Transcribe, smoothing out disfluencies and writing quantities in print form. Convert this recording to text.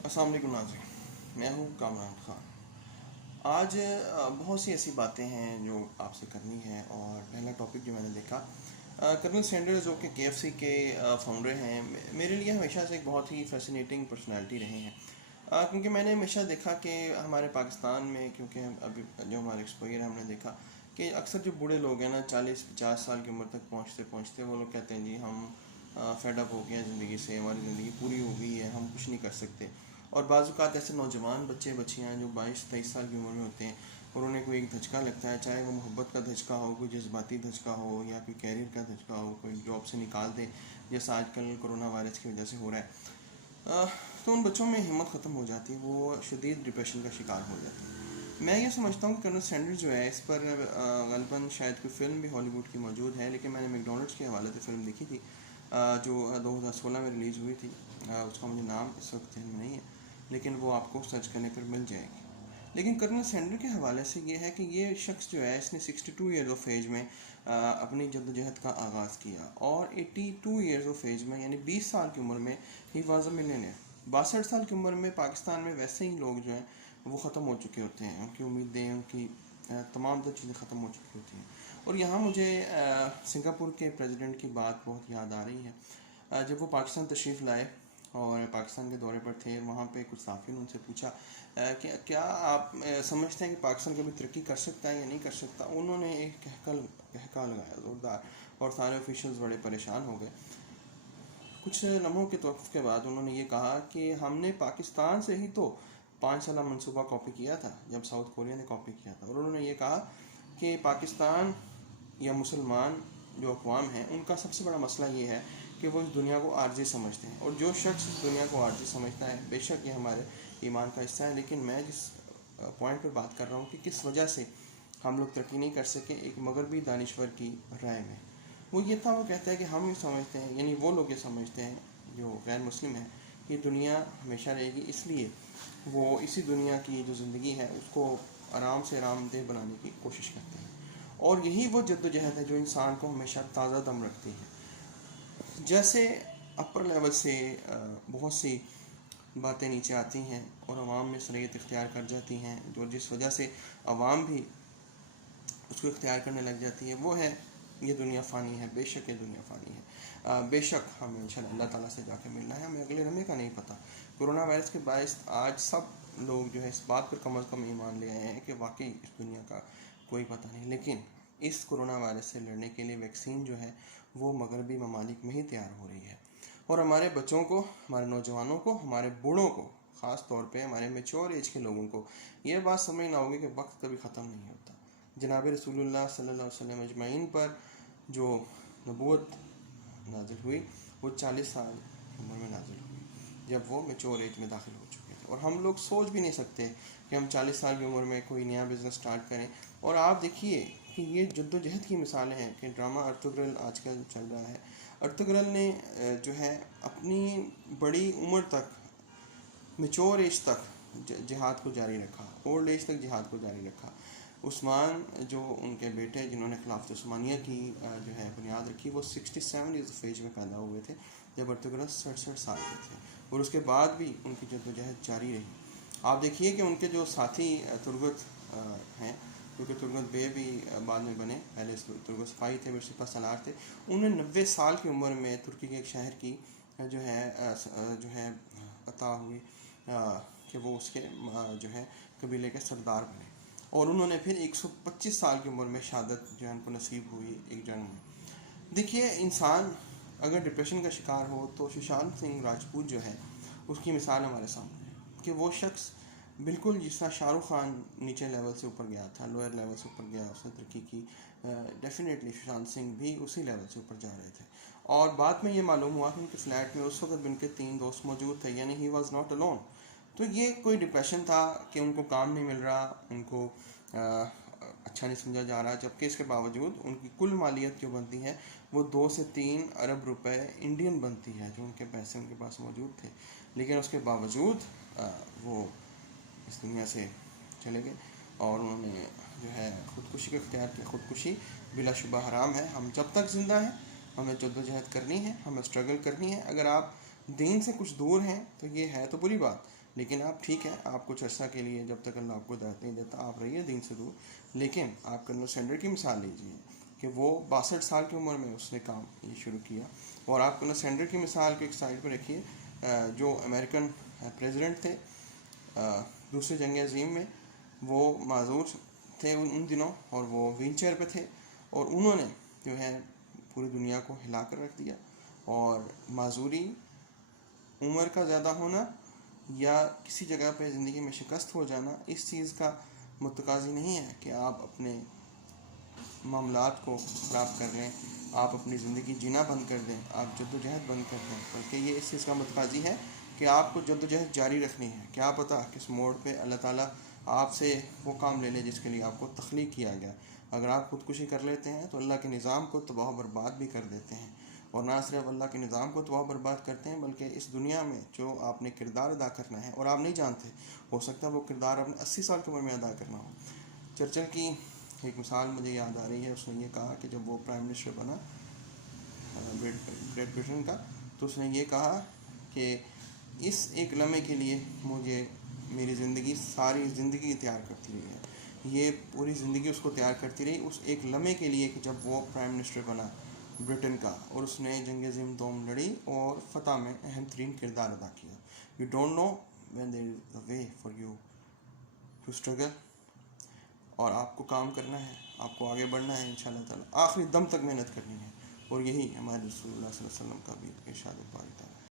السلام علیکم ناظرین، میں ہوں کامران خان۔ آج بہت سی ایسی باتیں ہیں جو آپ سے کرنی ہے، اور پہلا ٹاپک جو میں نے دیکھا، کرنل سینڈرز جو کہ KFC کے فاؤنڈر ہیں، میرے لیے ہمیشہ سے ایک بہت ہی فیسینیٹنگ پرسنالٹی رہے ہیں، کیونکہ میں نے ہمیشہ دیکھا کہ ہمارے پاکستان میں، کیونکہ ابھی جو ہمارے ایکسپوئر ہے، ہم نے دیکھا کہ اکثر جو بوڑھے لوگ ہیں نا، 40-50 سال کی عمر تک پہنچتے پہنچتے وہ لوگ کہتے ہیں جی ہم فیڈ اپ ہو گئے ہیں زندگی سے، ہماری زندگی پوری ہو گئی ہے، ہم کچھ نہیں کر سکتے۔ اور بعض اوقات ایسے نوجوان بچے بچیاں جو 22-23 سال کی عمر میں ہوتے ہیں، اور انہیں کوئی ایک دھچکا لگتا ہے، چاہے وہ محبت کا دھچکا ہو، کوئی جذباتی دھچکا ہو، یا کوئی کیریئر کا دھچکا ہو، کوئی جاب سے نکال دے جیسا آج کل کرونا وائرس کی وجہ سے ہو رہا ہے، تو ان بچوں میں ہمت ختم ہو جاتی ہے، وہ شدید ڈپریشن کا شکار ہو جاتے ہیں۔ میں یہ سمجھتا ہوں کہ کرنل سینڈرز جو ہے، اس پر غالباً شاید کوئی فلم بھی ہالی ووڈ کی موجود ہے، لیکن میں نے میکڈونلڈس کے حوالے سے فلم دیکھی تھی جو 2016 میں ریلیز ہوئی تھی۔ اس کا مجھے نام اس وقت ذہن میں نہیں ہے، لیکن وہ آپ کو سرچ کرنے پر مل جائے گی۔ لیکن کرنل سینڈر کے حوالے سے یہ ہے کہ یہ شخص جو ہے، اس نے 62 ایئرز آف ایج میں اپنی جد و جہد کا آغاز کیا، اور 82 ایئرز آف ایج میں، یعنی 20 سال کی عمر میں، ہی واز اے ملینئر۔ 62 سال کی عمر میں پاکستان میں ویسے ہی لوگ جو ہیں وہ ختم ہو چکے ہوتے ہیں، ان کی امیدیں، ان کی تمام تر چیزیں ختم ہو چکی ہوتی ہیں۔ اور یہاں مجھے سنگاپور کے پریزیڈنٹ کی بات بہت یاد آ رہی ہے۔ جب وہ پاکستان تشریف لائے اور پاکستان کے دورے پر تھے، وہاں پہ کچھ صحافیوں نے ان سے پوچھا کہ کیا آپ سمجھتے ہیں کہ پاکستان کبھی ترقی کر سکتا ہے یا نہیں کر سکتا؟ انہوں نے ایک کہکا لگایا زوردار، اور سارے آفیشلز بڑے پریشان ہو گئے۔ کچھ لمحوں کے توقف کے بعد انہوں نے یہ کہا کہ ہم نے پاکستان سے ہی تو 5 سالہ منصوبہ کاپی کیا تھا جب ساؤتھ کوریا نے کاپی کیا تھا، اور انہوں نے یہ کہا کہ پاکستان یا مسلمان جو اقوام ہیں، ان کا سب سے بڑا مسئلہ یہ ہے کہ وہ اس دنیا کو عارضی سمجھتے ہیں، اور جو شخص اس دنیا کو عارضی سمجھتا ہے، بے شک یہ ہمارے ایمان کا حصہ ہے، لیکن میں جس پوائنٹ پر بات کر رہا ہوں کہ کس وجہ سے ہم لوگ ترقی نہیں کر سکے، ایک مغربی دانشور کی رائے میں وہ یہ تھا، وہ کہتا ہے کہ ہم یہ سمجھتے ہیں، یعنی وہ لوگ یہ سمجھتے ہیں جو غیر مسلم ہیں، کہ دنیا ہمیشہ رہے گی، اس لیے وہ اسی دنیا کی جو زندگی ہے اس کو آرام سے آرام دہ بنانے کی کوشش کرتے ہیں، اور یہی وہ جد و جہد ہے جو انسان کو ہمیشہ تازہ دم رکھتی ہے۔ جیسے اپر لیول سے بہت سی باتیں نیچے آتی ہیں اور عوام میں صلاحیت اختیار کر جاتی ہیں، جو جس وجہ سے عوام بھی اس کو اختیار کرنے لگ جاتی ہے، وہ ہے یہ دنیا فانی ہے، بے شک یہ دنیا فانی ہے، بے شک ہمیں انشاءاللہ اللہ تعالیٰ سے جا کے ملنا ہے، ہمیں اگلے لمحے کا نہیں پتہ۔ کرونا وائرس کے باعث آج سب لوگ جو ہے اس بات پر کم از کم ایمان لے آئے ہیں کہ واقعی اس دنیا کا کوئی پتہ نہیں، لیکن اس کرونا وائرس سے لڑنے کے لیے ویکسین جو ہے وہ مغربی ممالک میں ہی تیار ہو رہی ہے، اور ہمارے بچوں کو، ہمارے نوجوانوں کو، ہمارے بوڑھوں کو، خاص طور پہ ہمارے میچور ایج کے لوگوں کو یہ بات سمجھنا ہوگی کہ وقت کبھی ختم نہیں ہوتا۔ جناب رسول اللہ صلی اللہ علیہ وسلم اجمعین پر جو نبوت نازل ہوئی وہ 40 سال کی عمر میں نازل ہوئی، جب وہ میچور ایج میں داخل ہو چکے تھے، اور ہم لوگ سوچ بھی نہیں سکتے کہ ہم 40 سال کی عمر میں کوئی نیا بزنس سٹارٹ کریں۔ اور آپ دیکھیے کہ یہ جد و جہد کی مثالیں ہیں کہ ڈرامہ ارطغرل آج کل چل رہا ہے، ارطغرل نے جو ہے اپنی بڑی عمر تک، میچور ایج تک جہاد کو جاری رکھا، اولڈ ایج تک جہاد کو جاری رکھا۔ عثمان جو ان کے بیٹے جنہوں نے خلافت عثمانیہ کی جو ہے بنیاد رکھی، وہ 67 ایئرز آف ایج میں پیدا ہوئے تھے جب ارطغرل 67 سال کے تھے، اور اس کے بعد بھی ان کی جد و جہد جاری رہی۔ آپ دیکھیے کہ ان کے جو ساتھی ترگت ہیں، کیونکہ ترگت بے بھی بعد میں بنے، پہلے ترگت سپاہی تھے، پھر سپہ سالار تھے، انہیں 90 سال کی عمر میں ترکی کے ایک شہر کی جو ہے عطا ہوئی کہ وہ اس کے جو ہے قبیلے کے سردار بنے، اور انہوں نے پھر 125 سال کی عمر میں شہادت جو ہے ان کو نصیب ہوئی ایک جنگ میں۔ دیکھیے انسان اگر ڈپریشن کا شکار ہو تو ششانت سنگھ راجپوت جو ہے اس کی مثال ہمارے سامنے ہے کہ وہ شخص بالکل جس طرح شاہ رخ خان نیچے لیول سے اوپر گیا تھا، لوئر لیول سے اوپر گیا، اس نے ترقی کی، ڈیفینیٹلی ششانت سنگھ بھی اسی لیول سے اوپر جا رہے تھے، اور بعد میں یہ معلوم ہوا کہ ان کے فلیٹ میں اس وقت ان کے 3 دوست موجود تھے، یعنی ہی واز ناٹ alone۔ تو یہ کوئی ڈپریشن تھا کہ ان کو کام نہیں مل رہا، ان کو اچھا نہیں سمجھا جا رہا، جبکہ اس کے باوجود ان کی کل مالیت جو بنتی ہے وہ 2 سے 3 ارب روپے انڈین بنتی ہے، جو ان کے پیسے ان کے پاس موجود تھے، لیکن اس کے باوجود وہ اس دنیا سے چلے گئے، اور انہوں نے جو ہے خودکشی کا اختیار کیا۔ خودکشی بلا شبہ حرام ہے، ہم جب تک زندہ ہیں ہمیں جد و جہد کرنی ہے، ہمیں اسٹرگل کرنی ہے۔ اگر آپ دین سے کچھ دور ہیں تو یہ ہے تو بری بات، لیکن آپ ٹھیک ہے، آپ کچھ عرصہ کے لیے جب تک اللہ آپ کو ہدایت نہیں دیتا آپ رہیے دین سے دور. لیکن آپ کرنل سینڈر کی مثال لیجیے کہ وہ 62 سال کی عمر میں اس نے کام یہ شروع کیا. اور آپ کرنل سینڈر کی مثال کو ایک سائڈ پہ رکھیے، جو امریکن پریزیڈنٹ تھے دوسری جنگ عظیم میں، وہ معذور تھے ان دنوں اور وہ ویل چیئر پہ تھے، اور انہوں نے جو ہے پوری دنیا کو ہلا کر رکھ دیا. اور معذوری، عمر کا زیادہ ہونا یا کسی جگہ پہ زندگی میں شکست ہو جانا اس چیز کا متقاضی نہیں ہے کہ آپ اپنے معاملات کو خراب کر لیں، آپ اپنی زندگی جینا بند کر دیں، آپ جد و جہد بند کر دیں، بلکہ یہ اس چیز کا متقاضی ہے کہ آپ کو جد و جہد جاری رکھنی ہے. کیا پتہ کس موڑ پہ اللہ تعالیٰ آپ سے وہ کام لے لے جس کے لیے آپ کو تخلیق کیا گیا. اگر آپ خودکشی کر لیتے ہیں تو اللہ کے نظام کو تباہ و برباد بھی کر دیتے ہیں. اور نہ صرف اللہ کے نظام کو تباہ و برباد کرتے ہیں بلکہ اس دنیا میں جو آپ نے کردار ادا کرنا ہے اور آپ نہیں جانتے، ہو سکتا ہے وہ کردار اپنے 80 سال کی عمر میں ادا کرنا ہو. چرچل کی ایک مثال مجھے یاد آ رہی ہے. اس نے یہ کہا کہ جب وہ پرائم منسٹر بنا گریٹ برٹن کا، تو اس نے یہ کہا کہ اس ایک لمحے کے لیے مجھے میری زندگی ساری زندگی تیار کرتی رہی ہے. یہ پوری زندگی اس کو تیار کرتی رہی اس ایک لمحے کے لیے کہ جب وہ پرائم منسٹر بنا برٹن کا، اور اس نے جنگ عظیم دوم لڑی اور فتح میں اہم ترین کردار ادا کیا. You don't know when there is a way for you to struggle. اور آپ کو کام کرنا ہے، آپ کو آگے بڑھنا ہے، انشاءاللہ تعالیٰ آخری دم تک محنت کرنی ہے. اور یہی ہمارے رسول اللہ صلی اللہ علیہ وسلم کا بھی ارشاد پاک تھا.